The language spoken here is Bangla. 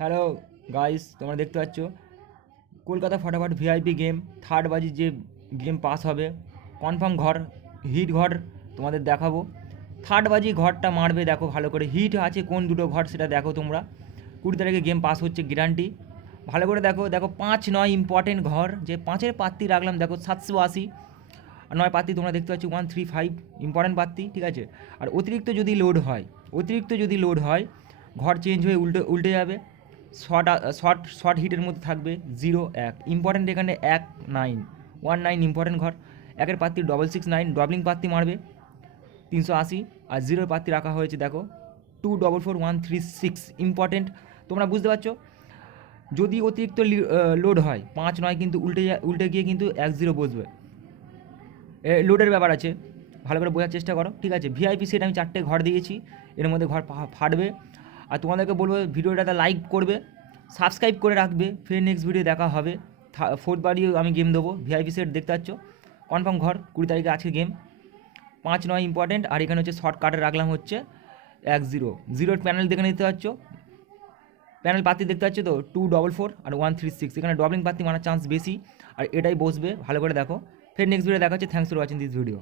হ্যালো গাইস, তোমরা দেখতে পাচ্ছ কলকাতা ফটাফট ভিআইপি গেম থার্ড বাজি যে গেম পাস হবে কনফার্ম ঘর হিট ঘর তোমাদের দেখাবো। থার্ড বাজি ঘরটা মারবে, দেখো ভালো করে হিট আছে কোন দুটো ঘর সেটা দেখো তোমরা। 20 তারিখে গেম পাস হচ্ছে গ্যারান্টি। ভালো করে দেখো দেখো 5-9 ইম্পর্টেন্ট ঘর, যে 5-এর পাত্তি রাখলাম দেখো 780, আর 9 পাত্তি তোমরা দেখতে পাচ্ছ 135 ইম্পর্টেন্ট পাত্তি, ঠিক আছে। আর অতিরিক্ত যদি লোড হয় ঘর চেঞ্জ হয়ে উল্টে যাবে। শর্ট হিটের মধ্যে থাকবে 0-1 ইম্পর্টেন্ট, এখানে 19 ইম্পর্টেন্ট ঘর। 1-এর পাত্তি 669 ডবলিং পাত্তি মারবে 380, আর 0-এর পাত্তি রাখা হয়েছে দেখো 244136 ইম্পর্টেন্ট। তোমরা বুঝতে পারছো, যদি অতিরিক্ত লোড হয় 5-9 কিন্তু উল্টে গিয়ে কিন্তু 1-0 বসবে। লোডের ব্যাপার আছে, ভালো করে বোঝার চেষ্টা করো, ঠিক আছে। ভিআইপি সেট আমি 4টে ঘর দিয়েছি, এর মধ্যে ঘর ফাটবে। আর তোমাদেরকে বলবো ভিডিওটাতে লাইক করবে, সাবস্ক্রাইব করে রাখবে, ফের নেক্সট ভিডিও দেখা হবে। ফোর্থ বারিও আমি গেম দেবো, ভিআইপি সেট দেখতে পাচ্ছ কনফার্ম ঘর 20 তারিখে আজকে গেম 5-9 ইম্পর্টেন্ট। আর এখানে হচ্ছে শর্টকাটে রাখলাম হচ্ছে 1-0। 0-এর প্যানেল দেখে নিতে পারছ, প্যানেল পাত্তি দেখতে পাচ্ছ তো 244 আর 136, এখানে ডবলিং পাত্তি মারার চান্স বেশি, আর এটাই বসবে, ভালো করে দেখো। ফের নেক্সট ভিডিও দেখা হচ্ছে। Thanks for watching this video.